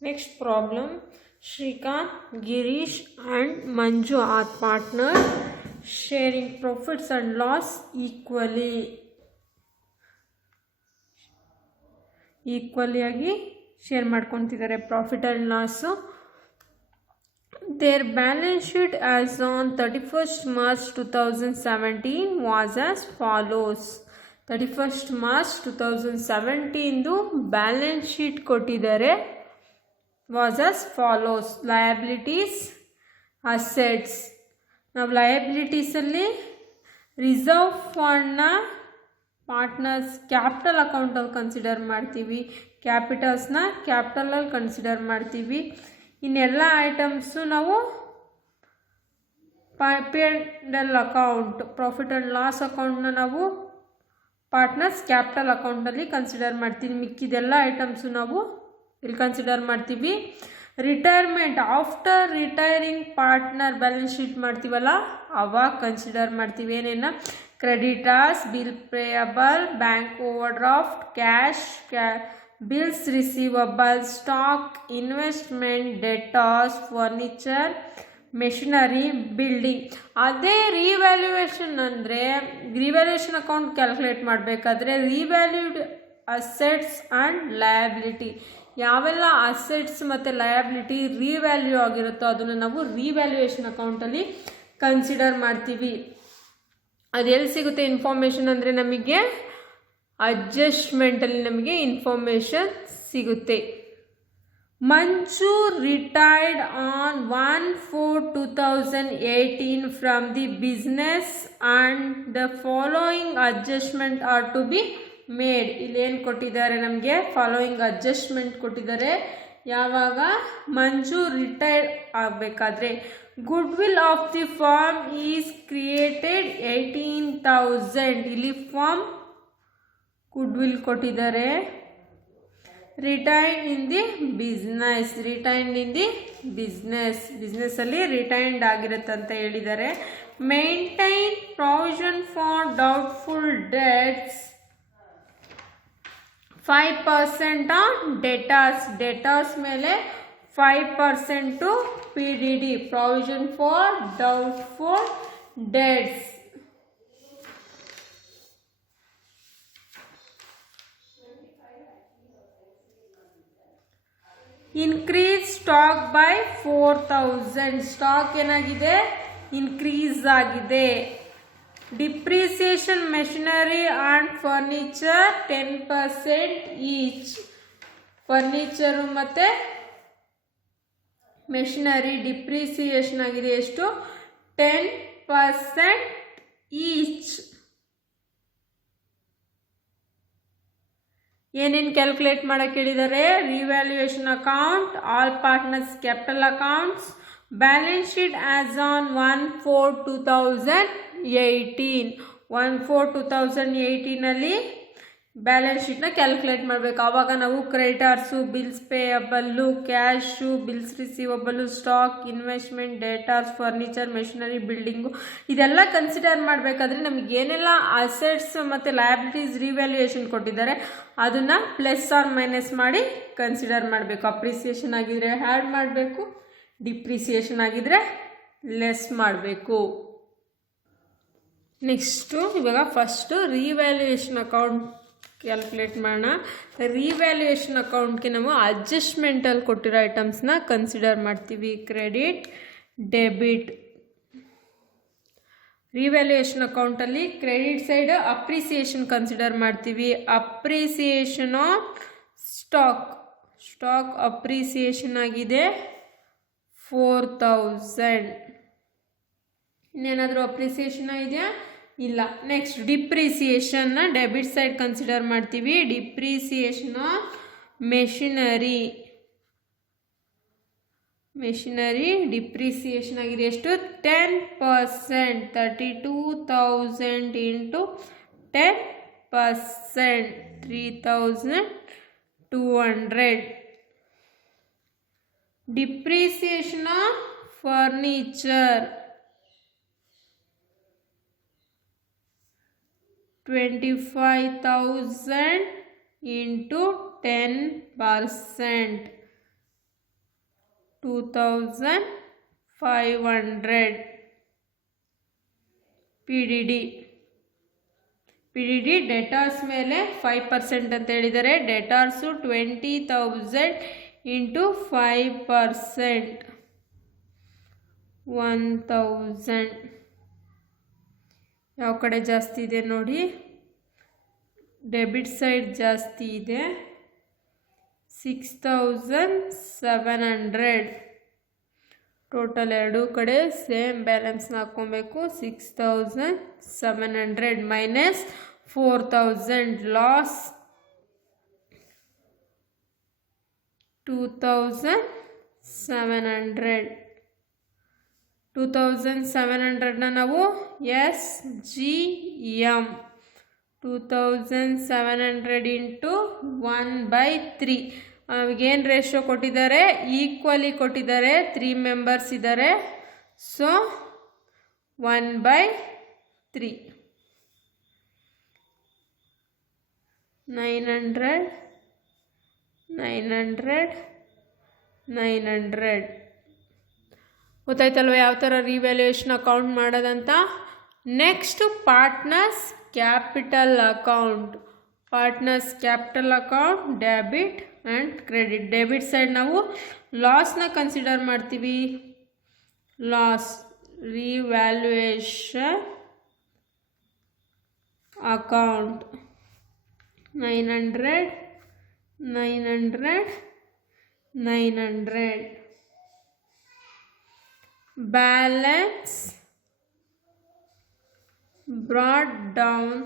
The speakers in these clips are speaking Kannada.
Next problem. Shrikant, Girish and Manju are partners sharing profits and loss equally ಆಗಿ ಶೇರ್ ಮಾಡ್ಕೊತಿದ್ದಾರೆ profit and loss. Their balance sheet as on 31st March 2017 was as follows. 31st March 2017 balance sheet ಕೊಟ್ಟಿದ್ದಾರೆ. was as follows. Liabilities, assets. ನಾವು ಲಯಬಿಲಿಟೀಸಲ್ಲಿ ರಿಸರ್ವ್ ಫಂಡ್ನ ಪಾರ್ಟ್ನರ್ಸ್ ಕ್ಯಾಪಿಟಲ್ ಅಕೌಂಟಲ್ಲಿ ಕನ್ಸಿಡರ್ ಮಾಡ್ತೀವಿ, ಕ್ಯಾಪಿಟಲ್ಸ್ನ ಕ್ಯಾಪಿಟಲಲ್ಲಿ ಕನ್ಸಿಡರ್ ಮಾಡ್ತೀವಿ. ಇನ್ನೆಲ್ಲ ಐಟಮ್ಸು ನಾವು P&L account, profit and loss ಅಕೌಂಟ್ನ ನಾವು ಪಾರ್ಟ್ನರ್ಸ್ ಕ್ಯಾಪಿಟಲ್ ಅಕೌಂಟಲ್ಲಿ ಕನ್ಸಿಡರ್ ಮಾಡ್ತೀವಿ. ಮಿಕ್ಕಿದೆಲ್ಲ ಐಟಮ್ಸು ನಾವು ಇಲ್ಲಿ ಕನ್ಸಿಡರ್ ಮಾಡ್ತೀವಿ. Retirement, after retiring partner balance sheet ಮಾಡ್ತೀವಲ್ಲ ಅವಾಗ ಕನ್ಸಿಡರ್ ಮಾಡ್ತೀವಿ. ಏನೇನು? Creditors, bill payable, bank overdraft, cash, bills receivable, stock, investment, debtors, furniture, machinery, building. ಅದೇ ರಿವ್ಯಾಲ್ಯೂಯೇಷನ್ ಅಂದರೆ ರಿವ್ಯಾಲ್ಯೂಯೇಷನ್ ಅಕೌಂಟ್ ಕ್ಯಾಲ್ಕುಲೇಟ್ ಮಾಡಬೇಕಾದ್ರೆ ರಿವ್ಯಾಲ್ಯೂಡ್ ಅಸೆಟ್ಸ್ ಆ್ಯಂಡ್ ಲಯಬಿಲಿಟಿ, ಯಾವೆಲ್ಲ ಅಸೆಟ್ಸ್ ಮತ್ತು ಲಯಬಿಲಿಟಿ ರಿವ್ಯಾಲ್ಯೂ ಆಗಿರುತ್ತೋ ಅದನ್ನು ನಾವು ರಿವ್ಯಾಲ್ಯೂಯೇಷನ್ ಅಕೌಂಟಲ್ಲಿ ಕನ್ಸಿಡರ್ ಮಾಡ್ತೀವಿ. ಅದು ಎಲ್ಲಿ ಸಿಗುತ್ತೆ ಇನ್ಫಾರ್ಮೇಷನ್ ಅಂದರೆ ನಮಗೆ ಅಡ್ಜಸ್ಟ್ಮೆಂಟಲ್ಲಿ ನಮಗೆ ಇನ್ಫಾರ್ಮೇಷನ್ ಸಿಗುತ್ತೆ. Manju retired on 1/4/2018 from the business and the following adjustment are to be made. ಇಲ್ಲೇನು ಕೊಟ್ಟಿದ್ದಾರೆ ನಮಗೆ? ಫಾಲೋಯಿಂಗ್ ಅಡ್ಜಸ್ಟ್ಮೆಂಟ್ ಕೊಟ್ಟಿದ್ದಾರೆ. ಯಾವಾಗ? ಮಂಜು ರಿಟೈರ್ಡ್ ಆಗಬೇಕಾದ್ರೆ. Goodwill of the firm is created 18,000. ಇಲ್ಲಿ ಫಾರ್ಮ್ ಗುಡ್ ವಿಲ್ ಕೊಟ್ಟಿದ್ದಾರೆ. Retained in the business, retained in the ಬಿಸ್ನೆಸ್ಸಲ್ಲಿ ರಿಟೈನ್ಡ್ ಆಗಿರುತ್ತೆ ಅಂತ ಹೇಳಿದ್ದಾರೆ. Maintain provision for doubtful debts 5% on debtors ಮೇಲೆ 5% PDD, provision for doubtful debts. Increase stock by 4,000. Stock ಏನಾಗಿದೆ? ಇನ್ಕ್ರೀಸ್ ಆಗಿದೆ. Depreciation machinery and furniture 10% each. Furniture ಮತ್ತು ಮೆಷಿನರಿ ಡಿಪ್ರಿಸಿಯೇಷನ್ ಆಗಿದೆ ಎಷ್ಟು? 10% ಈಚ್. ಏನೇನು ಕ್ಯಾಲ್ಕುಲೇಟ್ ಮಾಡೋಕ್ಕೆ ಹೇಳಿದ್ದಾರೆ? Revaluation account, all partners capital accounts, balance sheet as on 1/4/2018. 1/4/2018 balance ಶೀಟ್ನ ಕ್ಯಾಲ್ಕುಲೇಟ್ ಮಾಡಬೇಕು. ಆವಾಗ ನಾವು creditors, bills payable, cash, bills receivable, stock, investment, debtors, furniture, machinery, building ಇದೆಲ್ಲ ಕನ್ಸಿಡರ್ ಮಾಡಬೇಕಾದ್ರೆ ನಮಗೆ ಏನೆಲ್ಲ ಅಸೆಟ್ಸ್ ಮತ್ತು ಲಯಬಿಲಿಟೀಸ್ ರಿವ್ಯಾಲ್ಯೂಯೇಷನ್ ಕೊಟ್ಟಿದ್ದಾರೆ ಅದನ್ನು ಪ್ಲಸ್ ಆರ್ ಮೈನಸ್ ಮಾಡಿ ಕನ್ಸಿಡರ್ ಮಾಡಬೇಕು. ಅಪ್ರಿಸಿಯೇಷನ್ ಆಗಿದ್ರೆ ಆ್ಯಡ್ ಮಾಡಬೇಕು, ಡಿಪ್ರಿಸಿಯೇಷನ್ ಆಗಿದ್ರೆ ಲೆಸ್ ಮಾಡಬೇಕು. ನೆಕ್ಸ್ಟು ಇವಾಗ ಫಸ್ಟು ರಿವ್ಯಾಲ್ಯೂಯೇಷನ್ ಅಕೌಂಟ್ ಕ್ಯಾಲ್ಕುಲೇಟ್ ಮಾಡೋಣ. ರಿವ್ಯಾಲ್ಯೂಯೇಷನ್ ಅಕೌಂಟ್ಗೆ ನಾವು ಅಡ್ಜಸ್ಟ್ಮೆಂಟಲ್ಲಿ ಕೊಟ್ಟಿರೋ ಐಟಮ್ಸ್ನ ಕನ್ಸಿಡರ್ ಮಾಡ್ತೀವಿ. Credit, debit. ರಿವ್ಯಾಲ್ಯೂಯೇಷನ್ ಅಕೌಂಟಲ್ಲಿ ಕ್ರೆಡಿಟ್ ಸೈಡ್ ಅಪ್ರಿಸಿಯೇಷನ್ ಕನ್ಸಿಡರ್ ಮಾಡ್ತೀವಿ. ಅಪ್ರಿಸಿಯೇಷನ್ ಆಫ್ ಸ್ಟಾಕ್ ಅಪ್ರಿಸಿಯೇಷನ್ ಆಗಿದೆ 4,000. ಇನ್ನೇನಾದರೂ ಅಪ್ರಿಸಿಯೇಷನ್ ಇದೆಯಾ? ಇಲ್ಲ. ನೆಕ್ಸ್ಟ್ ಡಿಪ್ರಿಸಿಯೇಷನ್ನ ಡೆಬಿಟ್ ಸೈಡ್ ಕನ್ಸಿಡರ್ ಮಾಡ್ತೀವಿ. ಡಿಪ್ರಿಸಿಯೇಷನ್ ಆಫ್ ಮೆಷಿನರಿ ಡಿಪ್ರಿಸಿಯೇಷನ್ ಆಗಿದೆ ಎಷ್ಟು? 10%. 32,000 into 10%, 3,200. Depreciation of furniture 25,000 into 10%, 2500 P D D ಡೆಟಾರ್ಸ್ ಮೇಲೆ 5% ಅಂತ ಹೇಳಿದ್ದಾರೆ. Debtors 20,000 into 5% 1000. ಯಾವ ಕಡೆ ಜಾಸ್ತಿ ಇದೆ ನೋಡಿ, ಡೆಬಿಟ್ ಸೈಡ್ ಜಾಸ್ತಿ ಇದೆ. 6700 ಟೋಟಲ್ ಎರಡೂ ಕಡೆ ಸೇಮ್ ಬ್ಯಾಲೆನ್ಸ್ನ ಹಾಕ್ಕೊಬೇಕು. 6700 ಮೈನಸ್ 4000 ಲಾಸ್ 2700ನ ನಾವು ಎಸ್ ಜಿ ಎಮ್ 2700 ಇಂಟು 1/3. ಏನು ರೇಷೋ ಕೊಟ್ಟಿದ್ದಾರೆ, ಈಕ್ವಲಿ ಕೊಟ್ಟಿದ್ದಾರೆ. 3 ಮೆಂಬರ್ಸ್ ಇದ್ದಾರೆ, ಸೊ 1/3. 900 ಗೊತ್ತಾಯ್ತಲ್ವ ಯಾವ ಥರ ರಿವ್ಯಾಲ್ಯೂಯೇಷನ್ ಅಕೌಂಟ್ ಮಾಡೋದಂತ. Next partners capital account. Partners capital account debit and credit. Debit side ನಾವು ಲಾಸ್ನ ಕನ್ಸಿಡರ್ ಮಾಡ್ತೀವಿ. Loss revaluation account 900 balance brought down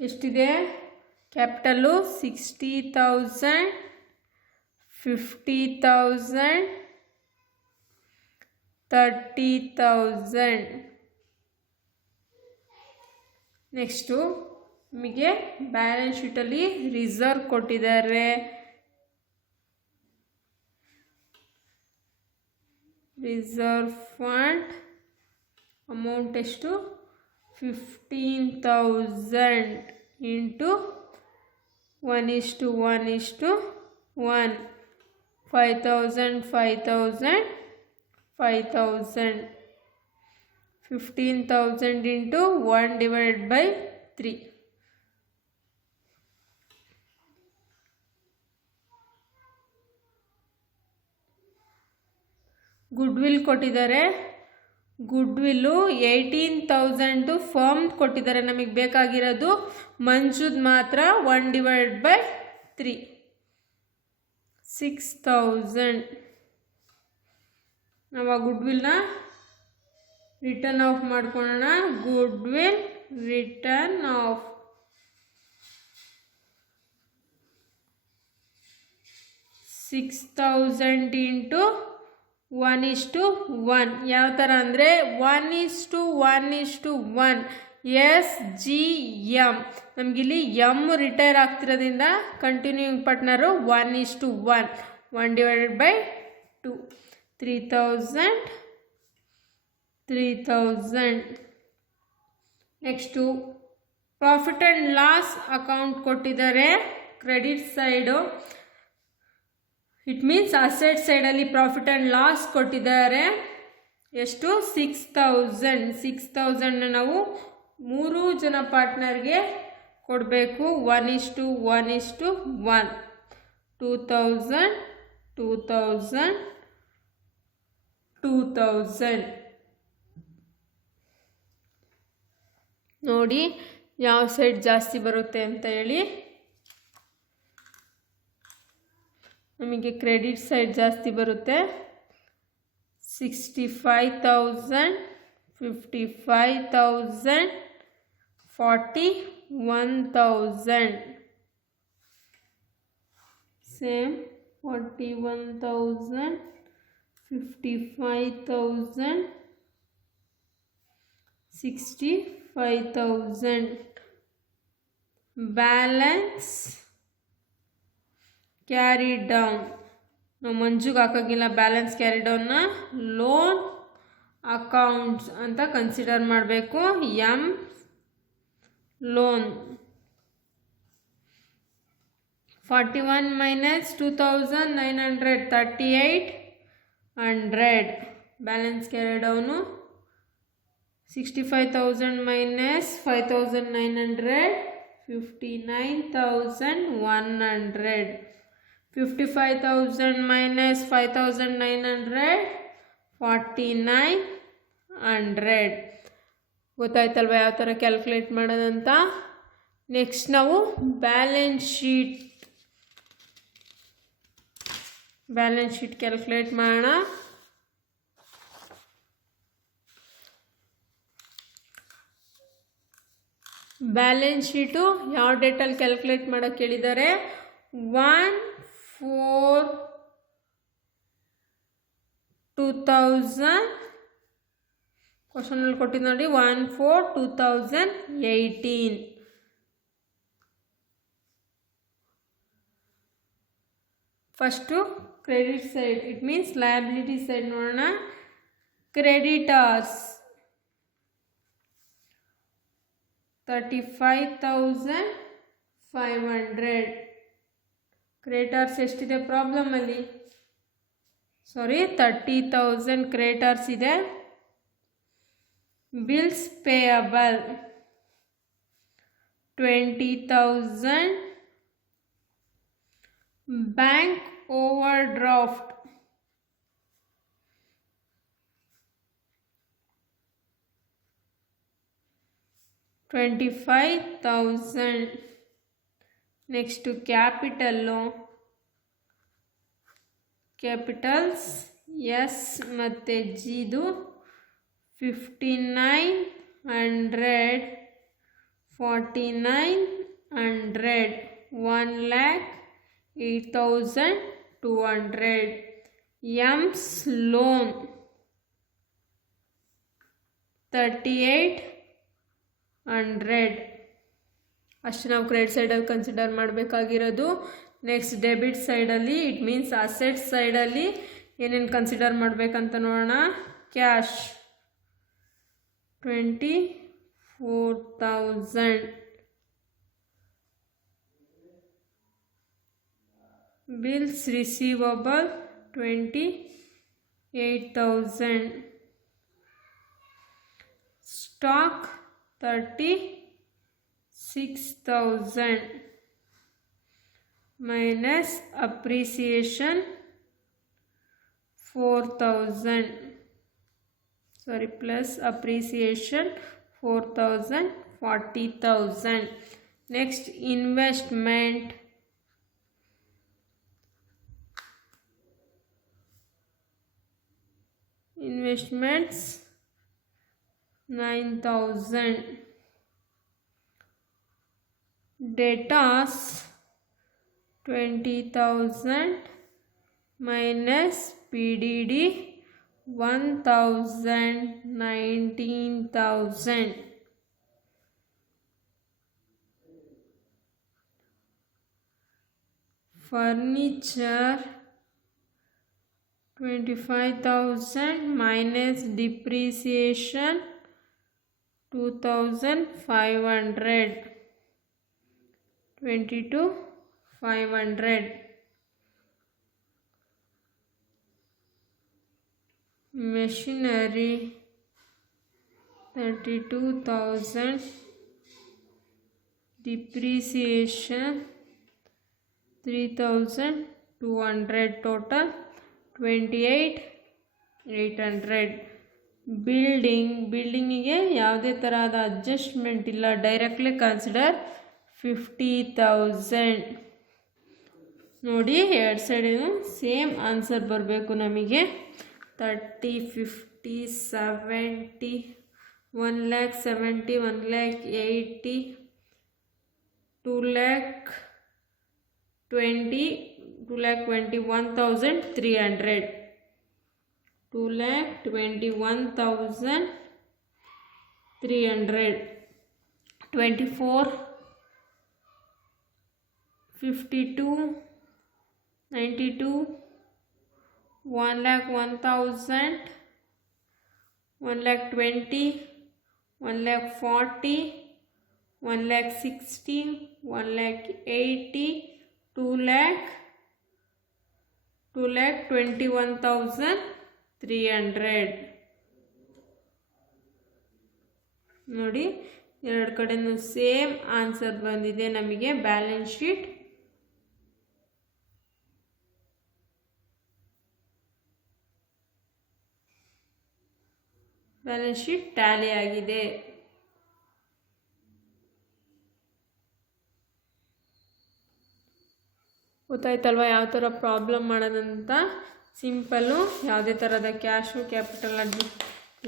ಎಷ್ಟಿದೆ, ಕ್ಯಾಪಿಟಲು 60,000, 50,000, 30,000. ನೆಕ್ಸ್ಟು ನಿಮಗೆ ಬ್ಯಾಲೆನ್ಸ್ ಶೀಟಲ್ಲಿ ರಿಸರ್ವ್ ಕೊಟ್ಟಿದ್ದಾರೆ. ರಿಸರ್ವ್ ಫಂಡ್ ಅಮೌಂಟ್ ಎಷ್ಟು, 15,000 ಇಂಟು 1:1:1 5,000 5,000 5,000 15,000 ಇಂಟು 1/3. ಗುಡ್ವಿಲ್ ಕೊಟ್ಟಿದ್ದಾರೆ. ಗುಡ್ವಿಲ್ಲು 18,000 ಫರ್ಮ್ ಕೊಟ್ಟಿದ್ದಾರೆ. ನಮಗೆ ಬೇಕಾಗಿರೋದು ಮಂಜುದ್ ಮಾತ್ರ 1/3 6,000. ನಾವು ಆ ಗುಡ್ವಿಲ್ನ ರಿಟರ್ನ್ ಆಫ್ ಮಾಡ್ಕೊಳ್ಳೋಣ. Goodwill written off 6,000 into 1:1. ಯಾವ ಥರ ಅಂದರೆ 1:1:1 ಎಸ್ ಜಿ ಎಮ್. ನಮಗಿಲ್ಲಿ ಎಮ್ ರಿಟೈರ್ ಆಗ್ತಿರೋದ್ರಿಂದ continuing partner 1:1 1/2 3,000 3,000. Next profit and loss account ಕೊಟ್ಟಿದ್ದಾರೆ. Credit side it means asset ಸೈಡಲ್ಲಿ ಪ್ರಾಫಿಟ್ ಆ್ಯಂಡ್ ಲಾಸ್ ಕೊಟ್ಟಿದ್ದಾರೆ. ಎಷ್ಟು, 6,000. 6,000ನ ನಾವು 3 ಜನ ಪಾರ್ಟ್ನರ್ಗೆ ಕೊಡಬೇಕು. 1:1:1 2,000 2,000 2,000. ನೋಡಿ ಯಾವ ಸೈಡ್ ಜಾಸ್ತಿ ಬರುತ್ತೆ ಅಂತ ಹೇಳಿ. ನಮಗೆ ಕ್ರೆಡಿಟ್ ಸೈಡ್ ಜಾಸ್ತಿ ಬರುತ್ತೆ. 65,000 55,000 41,000 ಸೇಮ್ 41,000 55,000 65,000. ಬ್ಯಾಲೆನ್ಸ್ ಕ್ಯಾರಿ ಡೌನ್ ನಾವು ಮಂಜುಗೆ ಹಾಕೋಂಗಿಲ್ಲ. ಬ್ಯಾಲೆನ್ಸ್ ಕ್ಯಾರಿ ಡೌನ್ನ ಲೋನ್ ಅಕೌಂಟ್ಸ್ ಅಂತ ಕನ್ಸಿಡರ್ ಮಾಡಬೇಕು. M loan 41 - 2,900 38 100. Balance carry down 65,000 minus 5,900, 59,100. 55,000 minus 5,900, 4,900. ಗೊತ್ತಾಯ್ತಲ್ವ ಯಾವ ಥರ ಕ್ಯಾಲ್ಕುಲೇಟ್ ಮಾಡೋದಂತ. ನೆಕ್ಸ್ಟ್ ನಾವು ಬ್ಯಾಲೆನ್ಸ್ ಶೀಟ್ ಕ್ಯಾಲ್ಕುಲೇಟ್ ಮಾಡೋಣ. ಬ್ಯಾಲೆನ್ಸ್ ಶೀಟು ಯಾವ ಡೇಟಲ್ಲಿ ಕ್ಯಾಲ್ಕುಲೇಟ್ ಮಾಡೋಕ್ಕೆ ಹೇಳಿದ್ದಾರೆ? 1/4/2000 ಕ್ವಶನಲ್ಲಿ ಕೊಟ್ಟಿದ್ದು ನೋಡಿ. 1/4/2018. First credit side, it means liability side ನೋಡೋಣ. ಕ್ರೆಡಿಟರ್ಸ್ 35,500. ಕ್ರೆಡಿಟರ್ಸ್ ಎಷ್ಟಿದೆ ಪ್ರಾಬ್ಲಮಲ್ಲಿ? 30,000 ಕ್ರೆಡಿಟರ್ಸ್ ಇದೆ. Bills payable 20,000. Bank overdraft 25,000. Next capitals S ಮತ್ತು ಜಿದು 5,900, 4,900, 1,08,200. ಎಮ್ಸ್ ಲೋನ್ 3,800. ಅಷ್ಟು ನಾವು ಕ್ರೆಡಿಟ್ ಸೈಡಲ್ಲಿ ಕನ್ಸಿಡರ್ ಮಾಡಬೇಕಾಗಿರೋದು. ನೆಕ್ಸ್ಟ್ ಡೆಬಿಟ್ ಸೈಡಲ್ಲಿ, ಇಟ್ ಮೀನ್ಸ್ ಅಸೆಟ್ ಸೈಡಲ್ಲಿ ಏನೇನು ಕನ್ಸಿಡರ್ ಮಾಡಬೇಕಂತ ನೋಡೋಣ. Cash 24,000. Bills receivable 28,000. Stock 36,000 minus appreciation 4,000. Plus appreciation 4,000, 40,000. Next investments 9,000. Debtors 20,000 minus PDD 1,000, 19,000. Furniture 25,000 minus depreciation 2,500, 22,500. Machinery 32,000, depreciation 3,200, total 28,800. ಬಿಲ್ಡಿಂಗಿಗೆ ಯಾವುದೇ ತರಹದ ಅಡ್ಜಸ್ಟ್ಮೆಂಟ್ ಇಲ್ಲ, ಡೈರೆಕ್ಟ್ಲಿ ಕನ್ಸಿಡರ್ 50,000. ನೋಡಿ ಎರಡು ಸೈಡೂ ಸೇಮ್ ಆನ್ಸರ್ ಬರಬೇಕು ನಮಗೆ. 30, 50, 70, 1,70,000, 1,80,000, 2,20,000, 2,21,300, 2,21,300, 24, 52, 92, 1,01,000, 1,20,000, 1,40,000, 1,60,000, 1,80,000, 2,21,000, 300. ನೋಡಿ, ಎರಡು ಕಡೆನೂ ಸೇಮ್ ಆನ್ಸರ್ ಬಂದಿದೆ ನಮಗೆ. ಬ್ಯಾಲೆನ್ಸ್ ಶೀಟ್ ಟ್ಯಾಲಿ ಆಗಿದೆ. ಗೊತ್ತಾಯ್ತಲ್ವ ಯಾವ ಥರ ಪ್ರಾಬ್ಲಮ್ ಮಾಡೋದಂತ? ಸಿಂಪಲ್ಲು, ಯಾವುದೇ ಥರದ ಕ್ಯಾಶು ಕ್ಯಾಪಿಟಲ್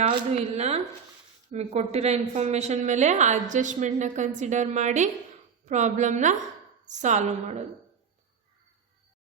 ಯಾವುದೂ ಇಲ್ಲ. ನಿಮಗೆ ಕೊಟ್ಟಿರೋ ಇನ್ಫಾರ್ಮೇಷನ್ ಮೇಲೆ ಅಡ್ಜಸ್ಟ್ಮೆಂಟ್ನ ಕನ್ಸಿಡರ್ ಮಾಡಿ ಪ್ರಾಬ್ಲಮ್ನ ಸಾಲ್ವ್ ಮಾಡೋದು.